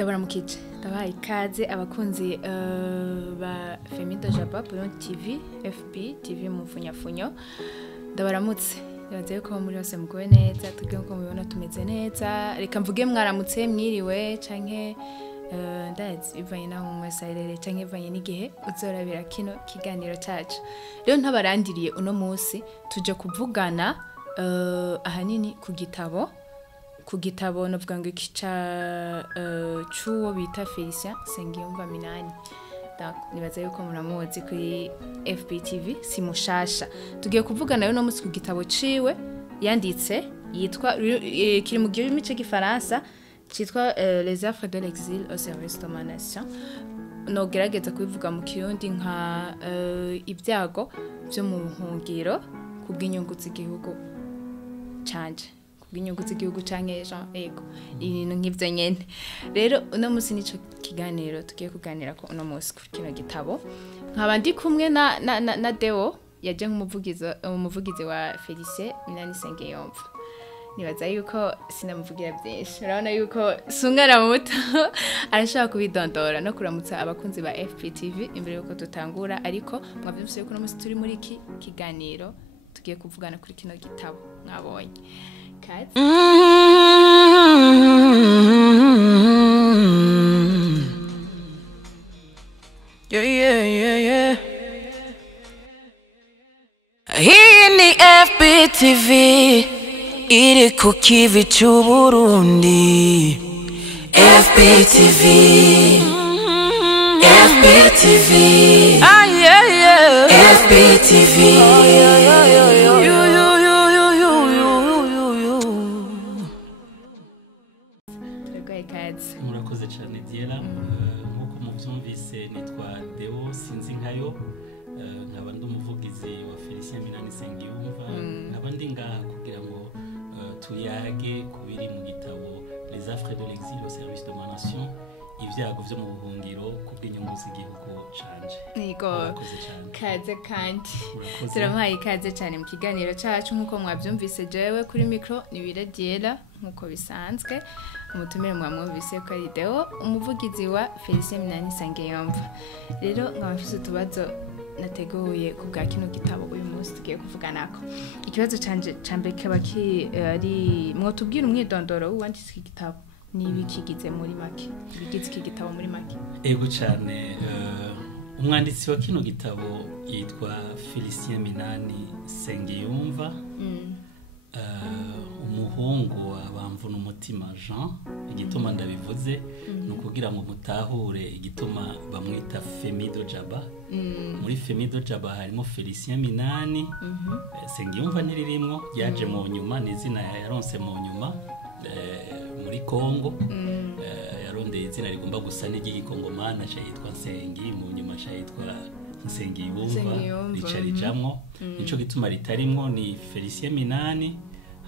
Ndabaramukije ndabaye ikaze abakunzi ba Femido Jaba Burundi TV FB TV mu funyafunyo ndabaramutse yaze ko muri hose mugoye neza tugire ko mubibona tumeze neza reka mvuge mwaramutse mwiriwe canke ndazi ivanye naho mwesayirere canke ivanye n'igihe uzorabira kino kiganiro cacu rero ntabarandiriye uno munsi tuje kuvugana ahanini ku gitabo novuga ngo ikica cuwo bita Felicien Sengiyumva Minani nibaza yuko muramuzi kuri FBTV si mushasha tugiye kuvugana rero no musi ku gitabo ciwe yanditse yitwa kiri mu gihe cy'igifaransa cyitwa Les Affres de l'exil au service de ma nation no gerageza kubivuga mu kirundi nka ibyago byo mu buhungiro kubw'inyungu z'igihugu canje inyungu z'igihugu canke Jean ego ibintu nk'ivyo nyene rero uno musi nico kiganiro tugiye kuganira ko uno musi kuri kino gitabo nkaba ndi kumwe na Deo yaje nk'umuvugizi wa Felicien Minani Sengiyumva nibaza yuko sinamuvugira byinshi urabona yuko sungara muto arashaka kubidondora no kuramutsa abakunzi ba FPTV imbere yuko tutangura ariko mwavyumvise yuko uno musi turi muri iki kiganiro tugiye kuvugana kuri kino gitabo mwabonye Yeah. Hii ni FBTV iri ku kivi c'Uburundi. FBTV FBTV murakoze cyane Diela nkuko muvyumvise nitwa Deo sinzi nkayo nkaba ndumuvugizi wa Felicien Minani Sengiyumva nkaba ndi ngaha kugira ngo tuyage kubiri mu gitabo Les Affres de l'exil au service de ma nation ibyago byo mu buhungiro kubw'inyungu z'igihugu canje niko kaze kandi turamaye kaze cyane mu kiganiro cyacu nkuko mwavyumvise jewe kuri micro nibire Diela nkuko bisanzwe umutumire mwamwumvise ko ari Deo umuvugizi wa Felicien Minani Sengiyumva rero nkabafise utubazo nateguye ku bwa kino gitabo uyu munsi tugiye kuvuganako ikibazo canje cambe kaba ari mwotubwira umwidondoro wanditse iki gitabo nibi kigize muri make bigize iki gitabo muri make ego cyane umwanditsi wa kino gitabo yitwa Felicien Minani Sengiyumva umuhungu wabamvuna umutima Jean igituma ndabivuze no kugira ngo mutahure igituma bamwita Femido Jaba muri Femido Jaba harimo Felicien Minani Sengiyumva niririmwo yaje mu nyuma n'izina yaronse mu nyuma muri Kongo yarondeye izina rigomba gusa n'igikongomana cyitwa Sengi mu nyuma cyitwa Sengiyumva ricarijamwo nico gituma ritarimwo ni Felicien Minani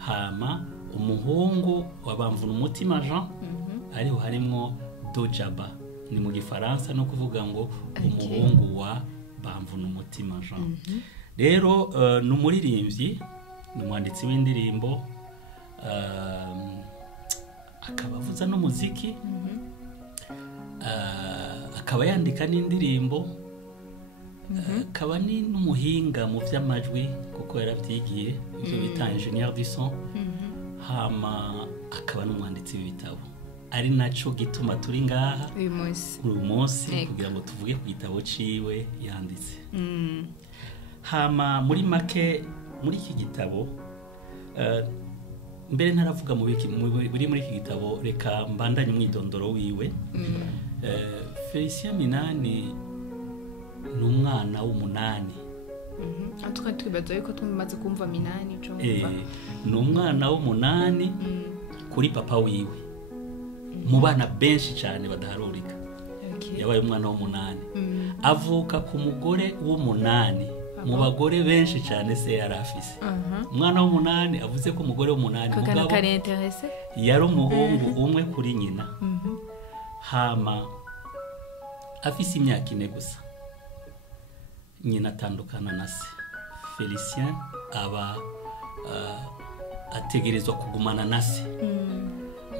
hama umuhungu wabamvuna umutima Jean ariho harimwo Dojaba ni mu gifaransa no kuvuga ngo umuhungu wa bamvuna umutima Jean rero numuririmbyi numwanditsi w'indirimbo akaba avuza no muziki akaba yandika n'indirimbo akaba ni n'umuhinga mu vy'amajwi kuko yaravyigiye ivyo bita ingénieur du son hama akaba n'umwanditsi w'ibitabo ari naco gituma turi ngaha uyu munsi kugira ngo tuvuge ku gitabo ciwe yanditse hama muri make muri iki gitabo mbere ntaravuga buri muri iki gitabo reka mbandanye umwidondoro wiwe Felicien Minani n'umwana w'umunani atuka twibaza yuko tumaze kumva Minani cyo mva n'umwana w'umunani kuri papa wiwe mu bana benshi cyane badaharurika yabaye umwana w'umunani avuka ku mugore w'umunani mu bagore benshi cyane se yarafise umwana w'umunani avuze ko umugore w'umunani mugabo yari umuhungu umwe kuri nyina hama afise imyaka 4 gusa nyina atandukana na se Felicien aba ategerezwa kugumana na se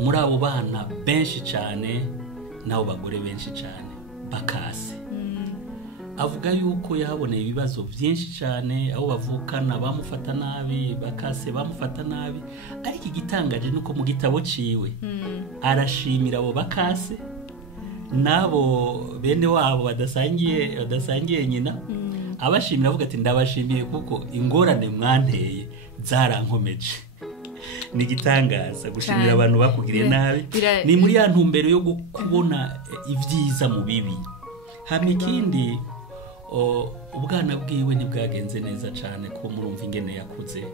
muri abo bana benshi cyane n'abo bagore benshi cyane bakase avuga yuko yahaboneye ibibazo byinshi cyane aho bavukana bamufata nabi bakase bamufata nabi ariko igitangaje nuko mu gitabo ciwe arashimira abo bakase nabo bene wabo badasangiye nyina abashimira avuga ati ndabashimiye kuko ingorane mwanteye zarankomeje ni gitangaza gushimira abantu bakugiriye nabi ni muri ya ntumbero yo kubona ibyiza mu bibi hama ikindi ubwana bwiwe ntibwagenze neza cyane ko murumva ingene yakuze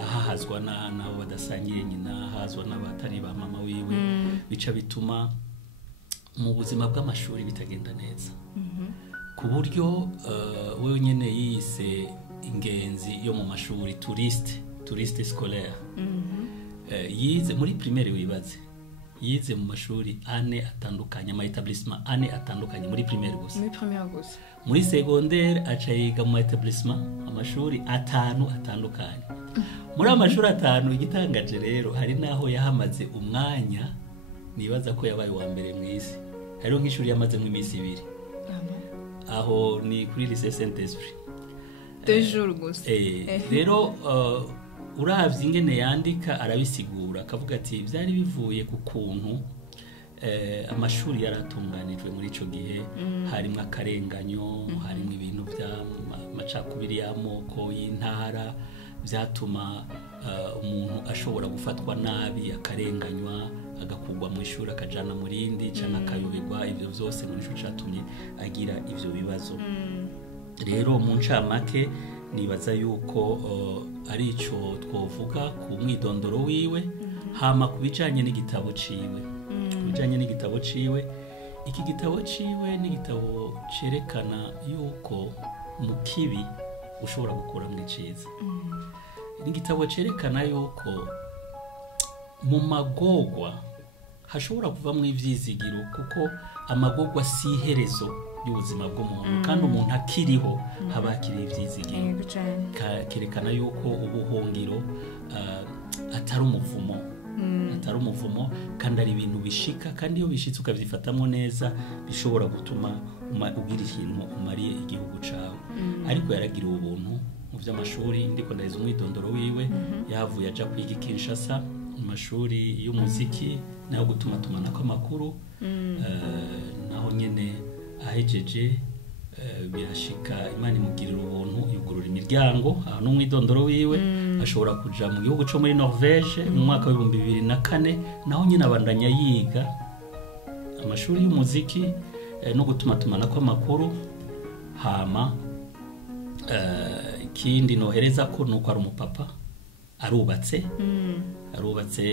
ahahazwa n'abo badasangiye nyina ahazwa n'abatari ba mama wiwe bica bituma mu buzima bw'amashuri bitagenda neza ku buryo wewe nyene yise ingenzi yo mu mashuri touriste scolaire yize muri primaire wibaze yize mu mashuri ane atandukanye ama établissement ane atandukanye muri primaire gusa muri secondaire aca yiga mu établissement amashuri atanu atandukanye muri amashuri atanu igitangaje rero hari naho yahamaze umwanya nibaza ko yabaye wa mbere mu isi hariho nk'ishuri yamaze mu iminsi 2 aho ni kuri lycée Saint-Esprit 2 jours gusa rero uravye ingene yandika arabisigura akavuga ati byari bivuye ku kuntu amashuri yaratunganijwe muri ico gihe harimo akarenganyo harimo ibintu bya macakubiri y'amoko y'intara byatuma umuntu ashobora gufatwa nabi akarenganywa agakugwa mu ishuri akajana mu rindi cyane akayoberwa ibyo byose muri ico catumye agira ivyo bibazo rero mu ncamake nibaza yuko ari ico twovuga ku mwidondoro wiwe hama kubijanye n'igitabo ciwe iki gitabo ciwe n'igitabo cerekana yuko mu kibi ushobora gukura mu ciza n'igitabo cerekana yuko mu magogwa hashobora kuvamwo ivyizigiro kuko amagogwa si iherezo y'ubuzima bw'umuntu kandi umuntu akiriho haba akiri ivyizigiro kerekana yuko ubuhungiro atari umuvumo kandi ari ibintu bishika kandi iyo bishitse ukavyifatamo neza bishobora gutuma ugira ikintu umariye igihugu cawe ariko yaragira ubuntu mu vy'amashuri ndiko ndaheza umwidondoro wiwe yahavuye aja kwiga Kinshasa mu mashuri y'umuziki naho gutuma tumanako amakuru naho nyene ahejeje birashika Imana imugirira ubuntu yugurura imiryango aho n'umwidondoro wiwe ashobora kuja mu gihugu cyo muri Norvège mu mwaka wa 2004 naho nyine abandanya yiga amashuri y'umuziki no gutuma tumanako amakuru hama ikindi nohereza ko nuko ari umupapa arubatse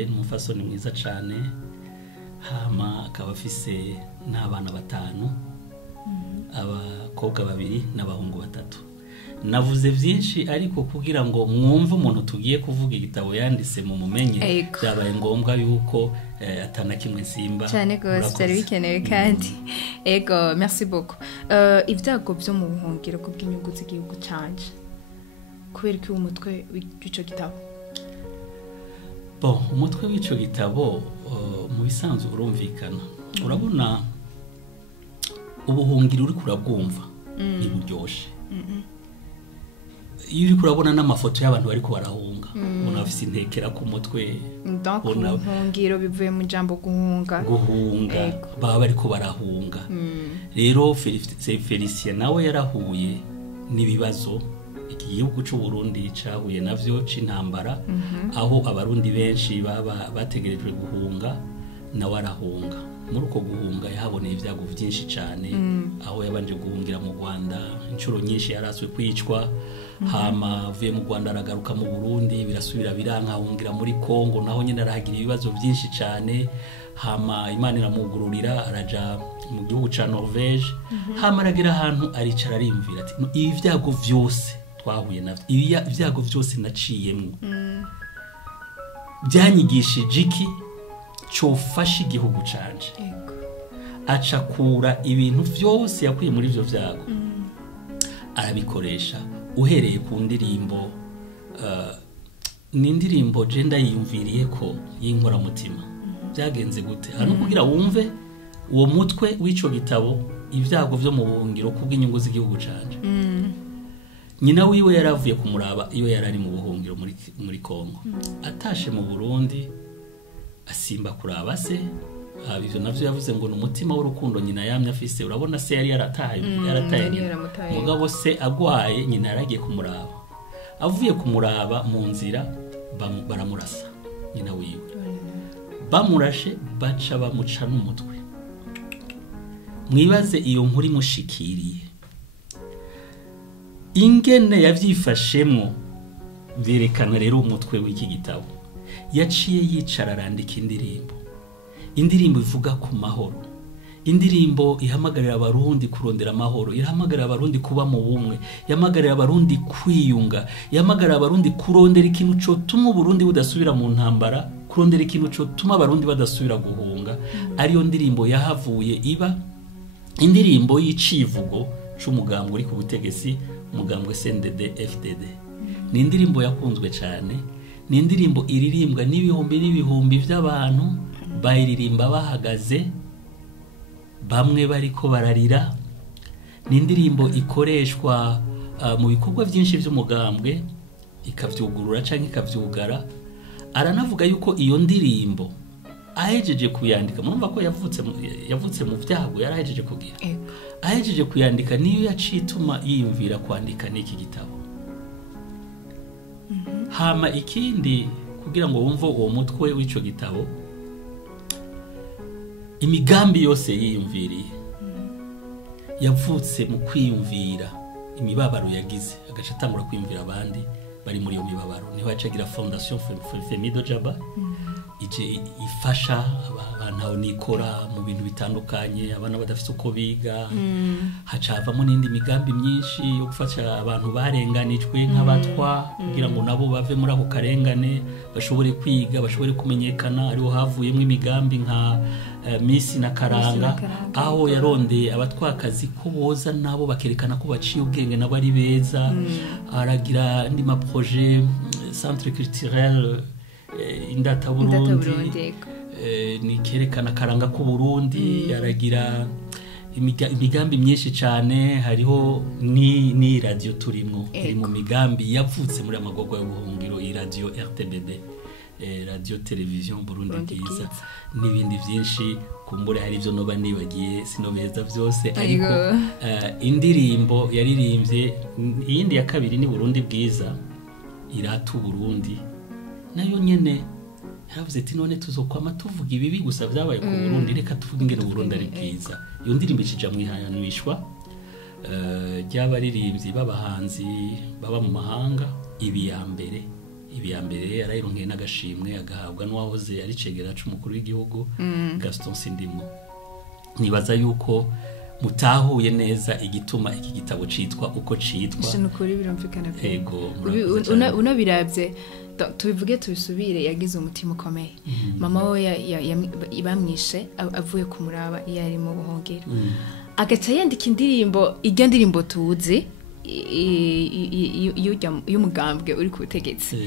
n'umufasoni mwiza cyane hama akaba afise n'abana 5 abakobwa 2 n'abahungu 3 navuze byinshi ariko kugira ngo mwumve umuntu tugiye kuvuga igitabo yanditse mu mumenye byabaye ngombwa yuko atana kimwe simba cyane gose cyari bikenewe kandi ego merci beaucoup ibyago byo mu buhungiro kubw'inyungu z'igihugu canje kubera ko umutwe w'ico gitabo umutwe w'ico gitabo mu bisanzwe urumvikana urabona ubuhungiro uri kurabwumva ni buryoshe iyo uri kurabona n'amafoto y'abantu bariko barahunga ubona bafise intekera ku mutwe ubuhungiro bivuye mu jambo guhunga baba bariko barahunga rero Felicien nawe yarahuye n'ibibazo igihugu cy'u Burundi cahuye navyo c'intambara aho abarundi benshi baba bategerejwe guhunga nawe arahunga muri uko guhunga yahaboneye ibyago byinshi cyane aho yabanje guhungira mu Rwanda inshuro nyinshi yaraswe kwicwa hama avuye mu Rwanda aragaruka mu Burundi birasubira biranka ahungira muri Kongo naho nyine arahagira ibibazo byinshi cyane hama Imana iramugururira araja mu gihugu ca Norvège hama aragira ahantu aricara arimvira ati ibi byago byose twahuye navyo ibi byago byose naciyemwe byanyigishije iki cyofasha igihugu canje acakura ibintu byose yakuye muri ivyo vyago arabikoresha uhereye ku ndirimbo ni indirimbo je ndayiyumviriye ko y'inkora mutima byagenze gute hano kugira wumve uwo mutwe w'ico gitabo ibyago byo mu buhungiro kubw'inyungu z'igihugu canje nyina wiwe yaravuye kumuraba iyo yarari mu buhungiro muri Kongo atashe mu Burundi asimba kuraba se ivyo navyo yavuze ngo n'umutima w'urukundo nyina yamye afise urabona se yari yarataye mugabo se agwaye nyina yaragiye kumuraba avuye kumuraba mu nzira baramurasa nyina wiwe bamurashe baca bamuca n'umutwe mwibaze iyo nkuru imushikiriye ingene yavyifashemwo berekana rero umutwe w'iki gitabo yaciye yicara arandika indirimbo ivuga ku mahoro indirimbo ihamagarira abarundi kurondera amahoro ihamagarira abarundi kuba mu bumwe ihamagarira abarundi kwiyunga ihamagarira abarundi kurondera ikintu cyo tuma Burundi budasubira mu ntambara kurondera ikintu cyo tuma abarundi badasubira guhunga ariyo ndirimbo yahavuye iba indirimbo y'icivugo c'umugambwe uri ku butegetsi umugambwe CNDD FDD ni indirimbo yakunzwe cyane ni indirimbo iririmbwa n'ibihumbi by'abantu bayiririmba bahagaze bamwe bariko bararira ni indirimbo ikoreshwa mu bikorwa byinshi by'umugambwe ikavyugurura canke ikavyugara aranavuga yuko iyo ndirimbo ahejeje kuyandika murumva ko yavutse mu byago yarahejeje kugira ahejeje kuyandika niyo yacituma yiyumvira kwandika n'iki gitabo hama ikindi kugira ngo wumve uwo mutwe w'ico gitabo imigambi yose yiyumviriye yavutse mu kwiyumvira imibabaro yagize agaca atangura kwiyumvira abandi bari muri iyo mibabaro niho yacagira Fondation Femido Jaba ije ifasha abantu aho nikora mu bintu bitandukanye abana badafite uko biga hacavamo n'indi migambi myinshi yo gufasha abantu barenganijwe nk'abatwa kugira ngo nabo bave muri ako karengane bashobore kwiga bashobore kumenyekana ariho havuyemo imigambi nka Misi na Karanga aho yarondeye abatwakazi ko boza nabo bakerekana ko baciye ubwenge nabo ari beza aragira indi ma projet centre culturel indata Burundi ni kerekana karanga ku Burundi aragira imigambi myinshi cyane hariho ni radio turimo iri mu migambi yavutse muri amagorwa y'ubuhungiro i radio RTBB radio television Burundi bwiza n'ibindi byinshi kumbure hari byo noba nibagiye sinobeza byose ariko indirimbo yaririmbye iyindi ya kabiri ni Burundi bwiza iratu Burundi nayo nyene yaravuze ati none tuzokwama tuvuga ibibi gusa byabaye ku Burundi reka tuvuge ingene Burundi ari bwiza iyo ndirimbo cija mwihanishwa ry'abaririmbyi b'abahanzi baba mu mahanga ibi ya mbere yarayironkeye n'agashimwe agahabwa n'uwahoze ari cegera c'umukuru w'igihugu Gaston Sindimo nibaza yuko mutahuye neza igituma iki gitabo citwa uko citwa sinukuri birumvikana yego unabiravye tubivuge tubisubire yagize umutima ukomeye mama we bamwishe avuye kumuraba yari mu buhungiro agaca yandika indirimbo iryo ndirimbo tuzi y'umugambwe uri ku butegetsi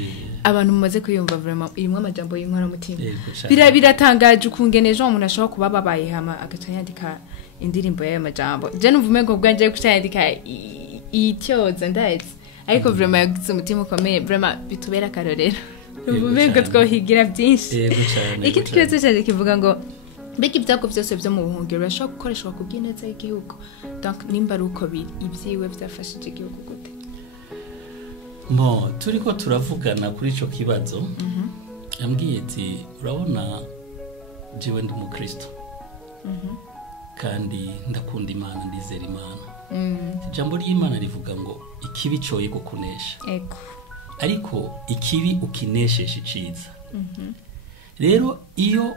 abantu mumaze kuyumva vraiment irimo amajambo y'inkora mutima biratangaje ukungene Jean umuntu ashobora kuba babaye hama agaca yandika indirimbo y'ayo majambo je numvume ngo bwanje kucyandika ityoza ndazi ariko vraiment yagize umutima ukomeye vraiment bitubera karorero numvume ngo twohigira byinshi iki kibazo cyaje kivuga ngo mbega ibyago byose byo mu buhungiro bashobora gukoreshwa ku bw'ineza y'igihugu donc nimba ari uko ibyiwe byafashije igihugu gute turiko turavugana kuri ico kibazo yambwiye ati urabona jewe ndi umukristo kandi ndakunda Imana ndizera Imana ijambo ry'Imana rivuga ngo ikibi coye kukunesha ariko ikibi ukineshesha iciza rero iyo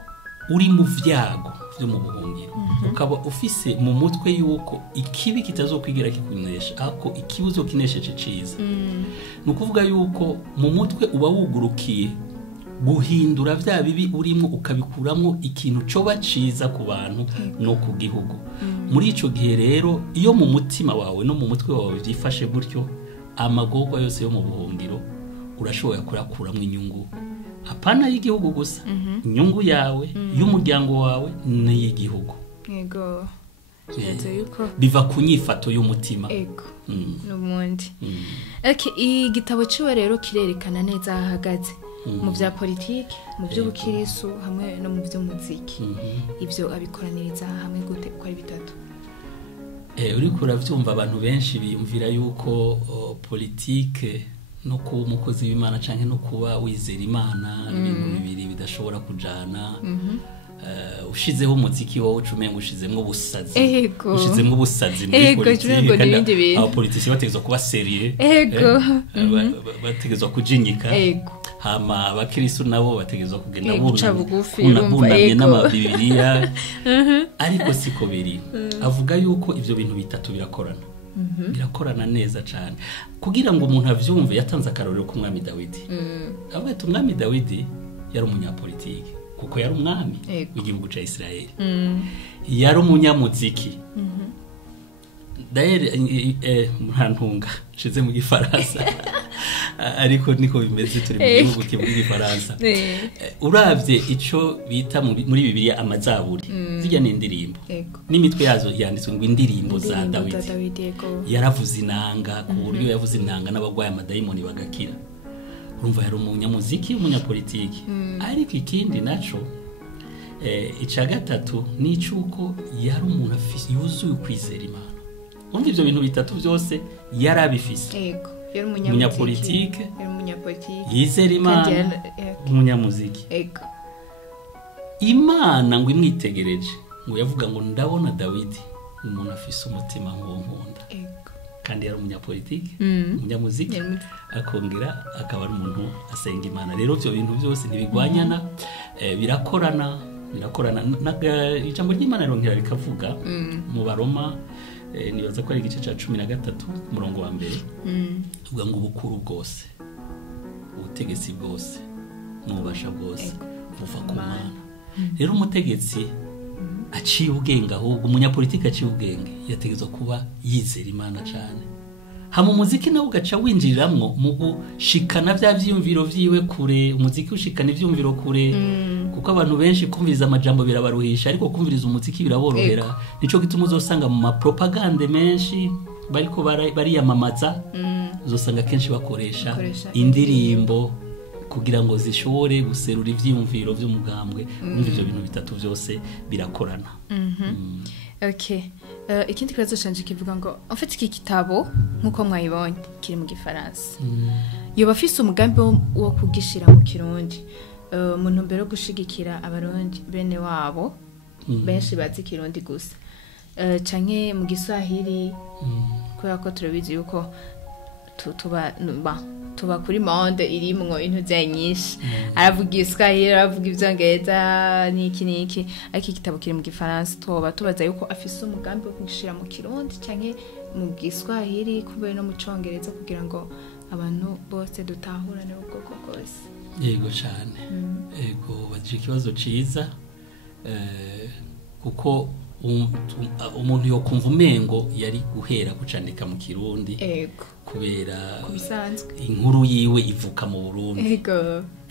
uri mu vyago byo mu buhungiro ukaba ufise mu mutwe yuko ikibi kitazokwigira kikunesha ako ikibi uzokinesheje ciza nukuvuga yuko mu mutwe uba wugurukiye guhindura vya bibi urimo ukabikuramwo ikintu coba ciza ku bantu no ku gihugu muri ico gihe rero iyo mu mutima wawe no mu mutwe wawe byifashe gutyo amagorwa yose yo mu buhungiro urashobora kurakuramwo inyungu hapana y'igihugu gusa inyungu yawe y'umuryango wawe n'iy'igihugu yego Kirazira yuko biva ku nyifato y'umutima ego n'umundi igitabo ciwe rero kirerekana neza ahagaze mu bya politiki mu by'ubukirisu hamwe no mu by'umuziki ibyo abikoraniriza hamwe gute uko ari bitatu uriko uravyumva abantu benshi biyumvira yuko politike no kuba umukozi w'Imana canke no kuba wizera Imana ibintu bibiri bidashobora kujana ushizeho umuziki wowe ucumenga ushizemwo ubusazi ushizemwo ubusazi muri politike kandi abapolitisi bategezwa kuba serieux bategezwa kujinyika hama abakristo nabo bategezwa kugenda bunamye n'amabibiriya ariko siko biri avuga yuko ivyo bintu bitatu birakorana neza cyane kugira ngo umuntu avyumve yatanze akarorero ku mwami Dawidi avuga ati umwami Dawidi yari umunyapolitike kuko yari umwami w'igihugu ca Israeli yari umunyamuziki daire murantunga shize mu gifaransa ariko niko bimeze turi mu gihugu kivuga igifaransa uravye ico bita muri Bibiliya amazaburi zijya n'indirimbo n'imitwe yazo yanditswe ngo indirimbo za Dawidi yaravuze inanga ku buryo yavuze inanga n'abagwaye amadayimoni bagakira urumva yari umunyamuziki umunyapolitiki ariko ikindi naco ica gatatu ni cyuko yari umuntu yuzuye kwizera Imana umva ivyo bintu bitatu byose yarabifise yari umunyapolitike yizera Imana umunyamuziki Imana ngo imwitegereje ngo yavuga ngo ndabona Dawidi umuntu afise umutima nk'uwo nkunda kandi yari umunyapolitike umunyamuziki akongera akaba ari umuntu asenga Imana rero byo bintu byose ntibigwanyana birakorana ijambo ry'Imana rongera rikavuga mu Baroma nibaza ko ari igice ca 13 umurongo wa mbere uvuga ngo ubukuru bwose ubutegetsi bwose n'ububasha bwose buva ku Mana rero umutegetsi aciye ubwenge ahubwo umunyapolitike aciye ubwenge yategezwa kuba yizera Imana cyane hama umuziki nawe ugaca winjiriramwo mu gushikana bya vyiyumviro vyiwe kure umuziki ushikana ivyumviro kure kuko abantu benshi kumviriza amajambo birabaruhisha ariko kumviriza umuziki biraborohera nico gituma uzosanga mu propaganda menshi bariko bariyamamaza uzosanga kenshi bakoresha indirimbo kugira ngo zishobore guserura ivyiyumviro vy'umugambwe muri ivyo bintu bitatu byose birakorana ikindi kibazo canje kivuga ngo en fait iki kitabo nkuko mwayibonye kiri mu gifaransa yoba afise umugambi wo kugishira mu kirundi mu ntumbero yo gushigikira abarundi bene wabo benshi bazi kirundi gusa canke mu giswahili kubera ko turabizi yuko tuba kuri monde irimwo intuze nyinshi aravuga igiswahili aravuga ivyongereza niki ariko igitabo kiri mu gifaransa tubaza yuko afise umugambi wo kugishira mu kirundi canke mu giswahili kubera no mu congereza kugira ngo abantu bose dutahurane ubwoko bwose yego cyane yego baje ikibazo ciza kuko umuntu yo kumva umengo yari guhera kucandika mu kirundi kubera inkuru yiwe ivuka mu Burundi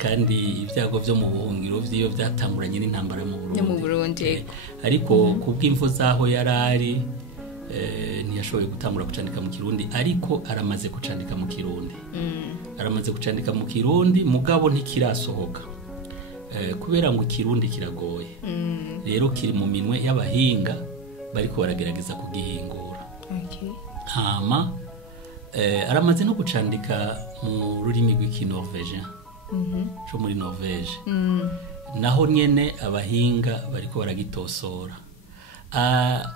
kandi ibyago byo mu buhungiro vyiyo byatanguranye n'intambara mu Burundi ariko kubw'imvo zaho yarari ntiyashoboye gutangura kucandika mu kirundi ariko aramaze kucandika mu kirundi mugabo ntikirasohoka kubera ngo ikirundi kiragoye rero kiri mu minwe y'abahinga bariko baragerageza kugihingura hama aramaze no gucandika mu rurimi rw'Ikinorvegien cyo muri Norvege naho nyene abahinga bariko baragitosora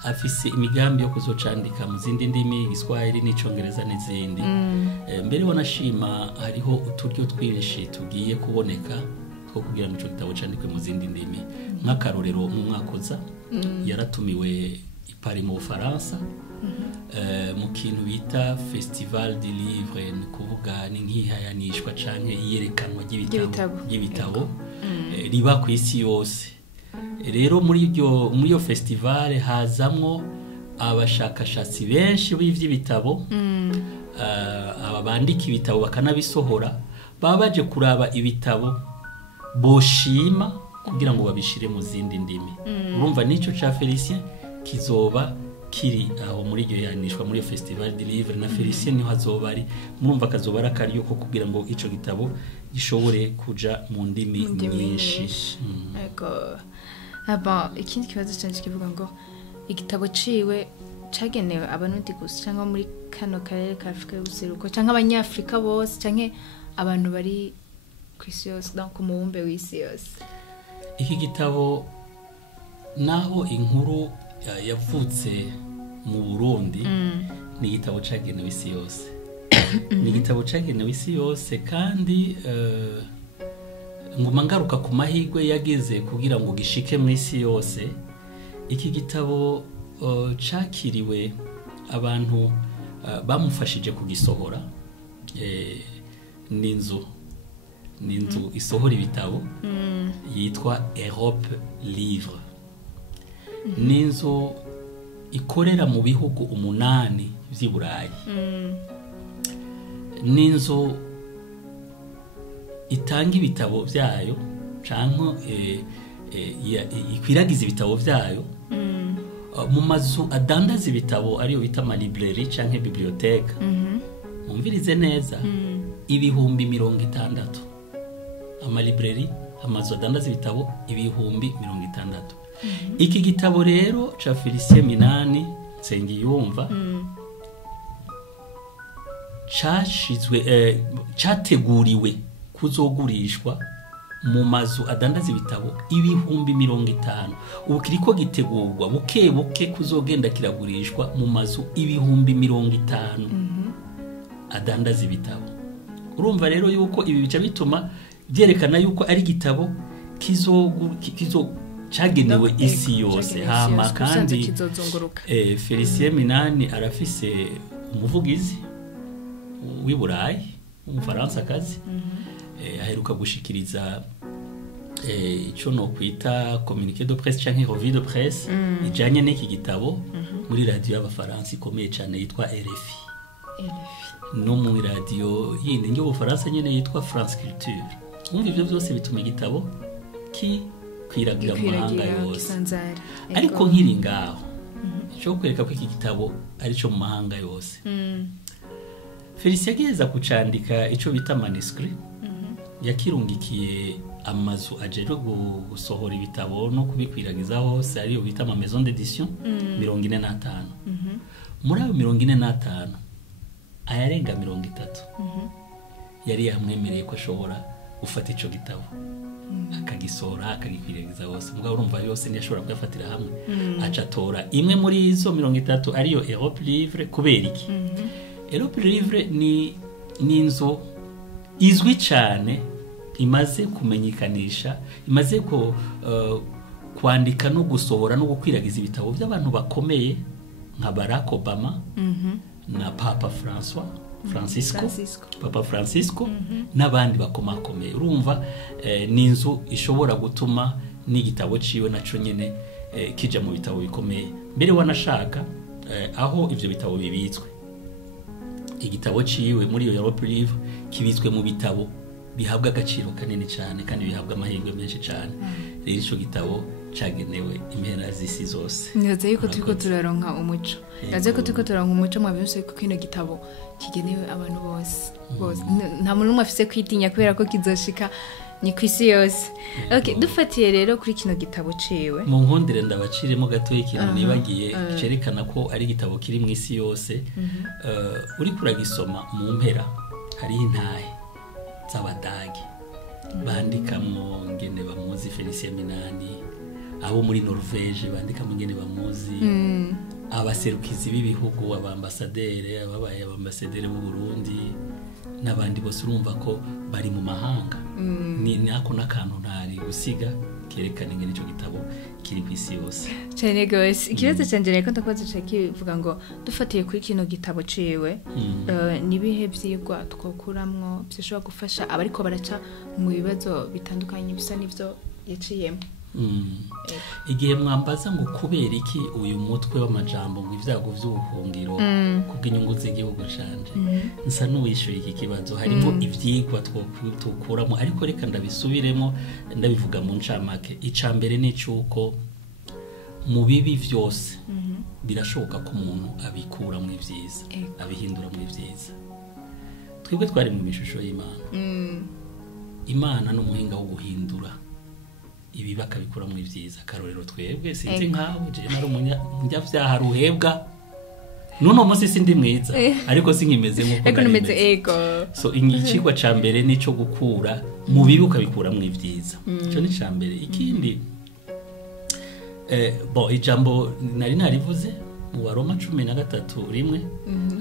afise imigambi yo kuzocandika mu zindi ndimi Igiswahili n'icongereza n'izindi mbere wanashima hariho uturyo twinshi tugiye kuboneka two kugira ngo ico gitabo candikwe mu zindi ndimi nk'akarorero mu mwakoza yaratumiwe i Paris mu Faransa mu kintu bita Festival du Livre ni kuvuga ni nk'ihayanishwa canke iyerekanwa ry'ibitabo riba ku isi yose rero muri iyo festival hazamwo abashakashatsi benshi b'ivy'ibitabo abandika ibitabo bakanabisohora baba baje kuraba ibitabo boshima kugira ngo babishire mu zindi ndimi urumva nico ca Felicien kizoba kiri aho muri iryo yanishwa muri Festival du Livre na Felicien niho azoba ari murumva kazoba arakaryo ko kugira ngo ico gitabo gishobore kuja mu ndimi nyinshi ego aba ikindi kibazo cyanje kivuga ngo igitabo ciwe cagenewe abanundi gusa cyangwa muri kano karere ka Afrika y'ubuseruko cyangwa abanyafrika bose cyangwa abantu bari kw'isi yose donc umubumbe w'isi yose iki gitabo naho inkuru yavutse mu Burundi ni igitabo cagenewe isi yose ni igitabo cagenewe isi yose kandi nguma ngaruka ku mahirwe yageze kugira ngo gishike mu isi yose iki gitabo cakiriwe abantu bamufashije kugisohora n'inzu isohora ibitabo yitwa Europe Livre n'inzu ikorera mu bihugu 8 vy'i Burayi n'inzu itanga ibitabo vyayo canke ikwiragiza ibitabo vyayo mu mazu adandaza ibitabo ariyo bita ama librairie canke bibliothèque mumvirize neza ibihumbi 60 ama librairie amazu adandaza ibitabo ibihumbi 60 iki gitabo rero ca Felicien Minani Nsengiyumva cashizwe categuriwe kuzogurishwa mu mazu adandaza ibitabo ibihumbi 50 ubu kiriko gitegurwa buke kuzogenda kiragurishwa mu mazu ibihumbi 50 adandaza ibitabo urumva rero yuko ibi bica bituma byerekana yuko ari gitabo kizo cagenewe isi yose hama kandi Felicien Minani arafise umuvugizi w'i Burayi umufaransa kazi aheruka gushikiriza ico no kwita communiqué de presse canke revue de presse ijanye n'iki gitabo muri radio y'abafaransa ikomeye cyane yitwa RFI no muri radio yindi nyo Bufaransa nyene yitwa France Culture umva ivyo byose bituma igitabo kwiragira mu mahanga yose ariko nkiri ngaho cyo kwereka ko iki gitabo ari cyo mu mahanga yose Felicien ageza kucandika ico bita manuscrit yakirungikiye amazu ajeje gusohora ibitabo no kubikwiragiza hose ariyo bita ama maison d'édition 45 muri ayo 45 ayarenga 30 yari yamwemereye ko ashobora gufata ico gitabo akagisora akagikwiragiza hose mugabo urumva yose ntiyashobora kuyafatira hamwe acatora imwe muri izo 30 ariyo Europe Livre kubera iki Europe Livre ni inzo izwi cyane imaze kumenyekanisha imaze ko kwandika no gusohora no gukwiragiza ibitabo by'abantu bakomeye nka Barack Obama na Papa Papa Francisco n'abandi bakomakomeye urumva ni inzu ishobora gutuma n'igitabo ciwe naco nyene kija mu bitabo bikomeye mbere wanashaka aho ivyo bitabo bibitswe igitabo ciwe muri iyo Europe Livre kibitswe mu bitabo bihabwa agaciro kanini cyane kandi bihabwa amahirwe menshi cyane rero ico gitabo cagenewe impera z'isi zose nyaze yuko turiko turaronka umuco nyaze ko turiko turaronka umuco mu byose ko kino gitabo kigenewe abantu bose nta muntu umwe afise kwitinya kubera ko kizoshika ni kwisi yose okay dufatiye rero kuri kino gitabo ciwe mu nkundire ndabaciremo gato ikintu nibagiye cerekana ko ari gitabo kiri mu isi yose uri kuragisoma mu mpera hari intahe z'abadagi bandikamwo ngene bamuzi Felicien Minani abo muri Norvege bandikamo ngene bamuzi abaserukizi b'ibihugu abambasadere ababaye abambasadere b'u Burundi n'abandi bose urumva ko bari mu mahanga ni nako nakantu ntari gusiga kerekana ngene ico gitabo kiri kwisi yose cyane gose ikibazo cyanje reko ndakoze kivuga ngo dufatiye kuri kino gitabo ciwe nibihe vyigwa twokuramwo byashobora gufasha abariko baraca mu bibazo bitandukanye bisa n'ivyo yaciyemo igihe mwambaza ngo kubera iki uyu mutwe w'amajambo ngo ivyago vy'ubuhungiro kubw'inyungu z'igihugu canje nsa n'uwishyuye iki kibazo harimo ivyigwa twokuramo ariko reka ndabisubiremo ndabivuga mu ncamake icambere ni cyuko mu bibi vyose birashoboka ko umuntu abikura mu ivyiza abihindura mu ivyiza twebwe twari mu mishusho y'Imana Imana n'umuhinga wo guhindura ibi bakabikura mu ivyiza karorero twebwe sinzi nkaho je nari umunyavyaha ruhebwa nuno munsi sindi mwiza ariko sinkimeze nkuko nari so inyicigwa ca mbere nico gukura mu bibi ukabikura mu ivyiza cyo ni ca mbere ikindi ijambo nari narivuze mu Waroma 13 rimwe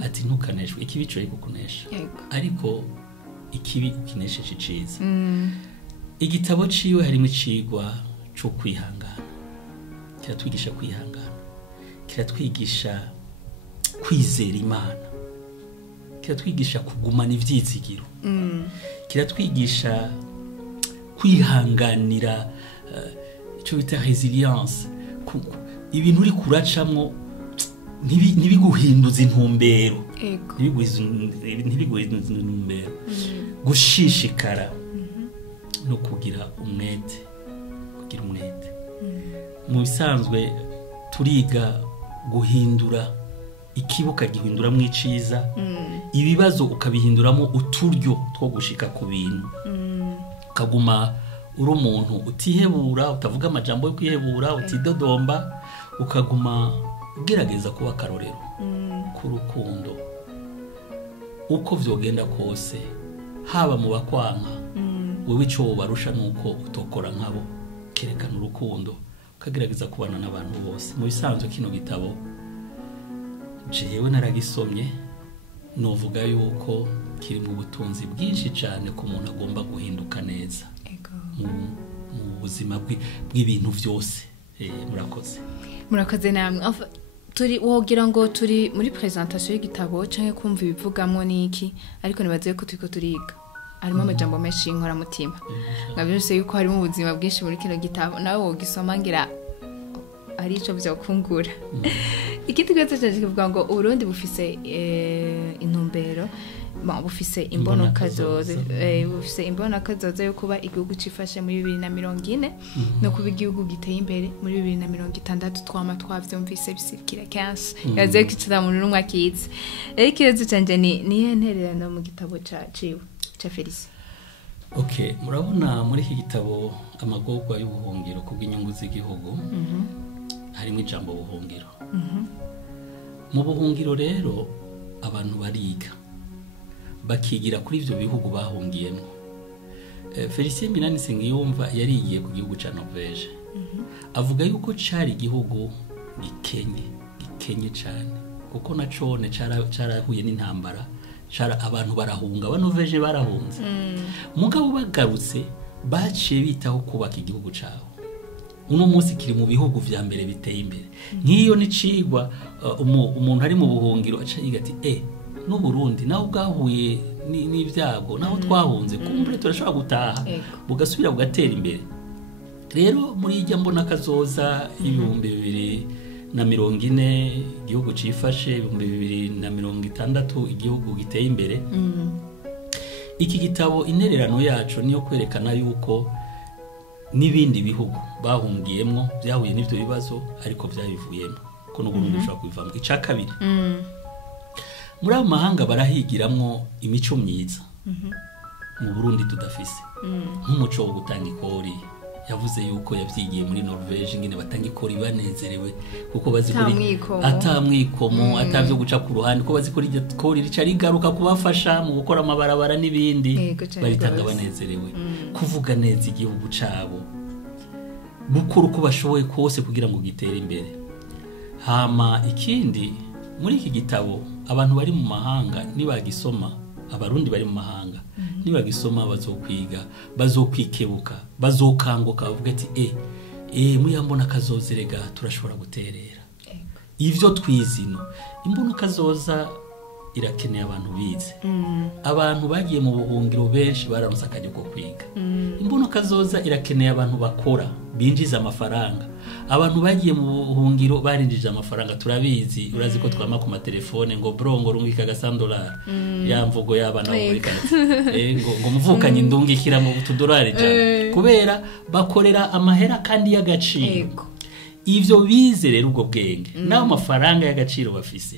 ati ntukaneshwe ikibi cyo kukunesha ariko ikibi ukinesheje iciza igitabo ciwe harimo icigwa cyo kwihangana kiratwigisha kwihangana kiratwigisha kwizera Imana kiratwigisha kugumana ivyizigiro kiratwigisha kwihanganira icyo bita resilience ibintu uri kuracamwo ntibiguhinduza intumbero ntibiguhinduza intumbero gushishikara no kugira umwete mu bisanzwe turiga guhindura ikibuka gihinduramo iciza ibibazo ukabihinduramo uturyo two gushika ku bintu ukaguma uri umuntu utihebura utavuga amajambo yo kwihebura utidodomba ukaguma ugerageza kuba akarorero k'urukundo uko vyogenda kose haba mu bakwanka wewe ico ubarusha nuko utokora nkabo kerekana urukundo ukagerageza kubana n'abantu bose mu bisanzwe kino gitabo jewe naragisomye novuga yuko kiri mu butunzi bwinshi cyane ko umuntu agomba guhinduka neza mu buzima bw'ibintu byose murakoze namwe turi wogira ngo turi muri presentation y'igitabo canke kumva ibivugamo niki ariko nibaze ko turiko turiga harimo amajambo menshi inkora mutima ngabyose yuko harimo ubuzima bwinshi muri kino gitabo nawe wogisoma ngira ari ico byakungura ikindi twese cyaje kivuga ngo Burundi bufise intumbero bufise imbono kazoza yo kuba igihugu cifashe muri 2040 no kuba igihugu giteye imbere muri 2060 twama twavyumvise bisikira kansi yaze kicira mu rumwe akize ikibazo canje ni yentererano mu gitabo caciwe cha Felice murabona muri iki gitabo amagorwa y'ubuhungiro kubw'inyungu z'igihugu harimo ijambo buhungiro mu buhungiro rero abantu bariga bakigira kuri ivyo bihugu bahungiyemo Felicien Minani Sengiyumva yarigiye ku gihugu ca Norvège avuga yuko cari igihugu gikenye cyane kuko nacone carahuye n'intambara abantu barahunga aba Norvège barahunze mugabo bagarutse baciye bitaho kubaka igihugu cabo uno munsi kiri mu bihugu vya mbere biteye imbere nk'iyo nicigwa umuntu ari mu buhungiro aca yiga ati no Burundi naho bwahuye n'ibyago naho twahunze kumbre turashobora gutaha bugasubira bugatera imbere rero muri ijya mbona kazoza 2040 igihugu cifashe 2060 igihugu giteye imbere iki gitabo intererano yacu niyo kwerekana yuko n'ibindi bihugu bahungiyemo byahuye n'ivyo bibazo ariko byabivuyemo ko no Burundi ushobora kubivamo ica kabiri muri amahanga barahigiramwo imico myiza mu Burundi tudafise nk'umuco wo gutanga ikori yavuze yuko yavyigiye muri Norvège ngene batanga ikori banezerewe kuko bazikuri atamwikomo atavyo guca ku ruhande ko bazikuri ikori rica rigaruka kubafasha mu gukora amabarabara n'ibindi babitanga banezerewe kuvuga neza igihugu cabo bukuru ko bashoboye kose kugira ngo gitere imbere hama ikindi muri iki gitabo abantu bari mu mahanga nibagisoma abarundi bari mu mahanga nibagisoma bazokwiga bazokwikebuka bazokanguka bavuga ati muyambona kazozerega turashobora guterera ivyo twizino imbono kazoza irakeneye abantu bize abantu bagiye mu buhungiro benshi bararonse akajya ko kwiga imbono kazoza irakeneye abantu bakora binjiza amafaranga abantu bagiye mu buhungiro barinjije amafaranga turabizi urazi ko twama ku matelefone ngo brongo rungika $100 yamvugo y'abana muri kati ngo muvukanye ndungikira mu $2 cyane kubera bakorera amahera kandi y'agaciro ivyo bize rero ubwo bwenge naho amafaranga y'agaciro bafise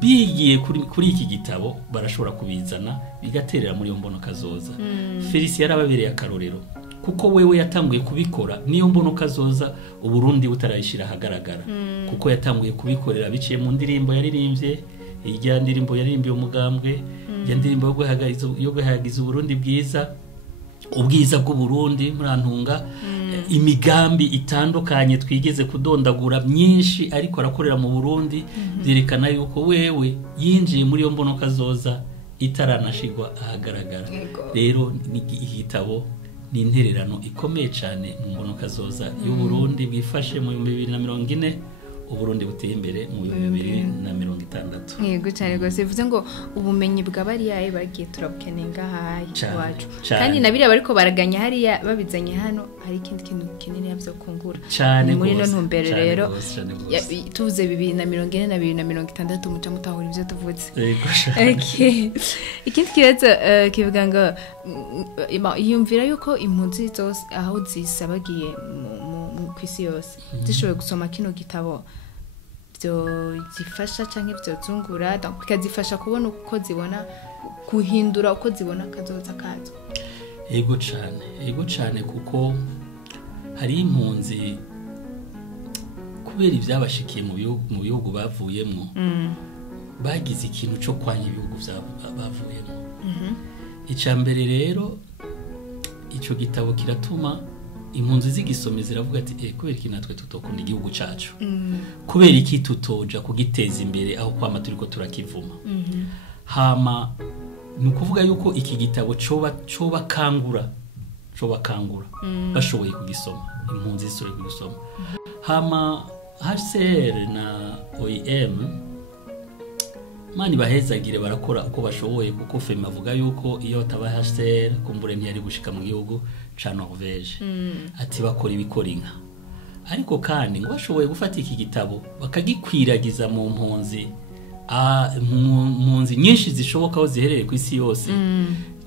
bigiye kuri iki gitabo barashobora kubizana bigaterera muri yo mbono kazoza Felicia yarababereye akarorero kuko wewe yatanguye kubikora niyo mbono kazoza uburundi butarayishira hagaragara kuko yatanguye kubikorera biciye mu ndirimbo yaririmbye ijya ndirimbo yaririmbye umugambwe ijya ndirimbo yo guhagiza uburundi bwiza ubwiza bw'uburundi murantunga imigambi itandukanye twigeze kudondagura myinshi ariko arakorera mu Burundi byerekana yuko wewe yinjiye muri yo mbono kazoza itaranashigwa ahagaragara rero ni igitabo ni intererano ikomeye cyane mu mbono kazoza y'u Burundi bwifashe mu 2040 uburundi buteye imbere mu 2060 yego cyane gose bivuze ngo ubumenyi bw'abariyaye bagiye turabukeneye ngahaye wacu kandi nabiriya bariko baraganya hariya babizanye hano hari ikindi kintu kinini yavyo kungura muri no ntumbere rero tuvuze 2040 na 2060 muca mutahura ivyo tuvuze okay ikindi kibazo kivuga ngo yumvira yuko impunzi zose aho zisabagiye mu kwisi yose zishoboye gusoma kino gitabo byo zifasha canke byo zungura donc bikazifasha kubona uko zibona kuhindura uko zibona kazoza kazo ego cyane kuko hari impunzi kubera ivyabashikiye mu bihugu bavuyemo bagize ikintu cyo kwanya ibihugu bavuyemo icambere rero ico gitabo kiratuma impunzi zigisome ziravuga ati kubera iki natwe tutokunda igihugu cacu kubera iki tutoja kugiteza imbere aho kwama turiko turakivuma hama nukuvuga yuko iki gitabo coba kangura bashoboye kugisoma impunzi zishoboye kugisoma hama HCR na OIM mani bahezagire barakora uko bashoboye kuko FEMA avuga yuko iyo taba HCR kumbure ntiyari gushika mu gihugu ca Norvege ati bakora ibikora inka ariko kandi ngo bashoboye gufata iki gitabo bakagikwiragiza mu mpunzi nyinshi zishoboka aho ziherereye ku isi yose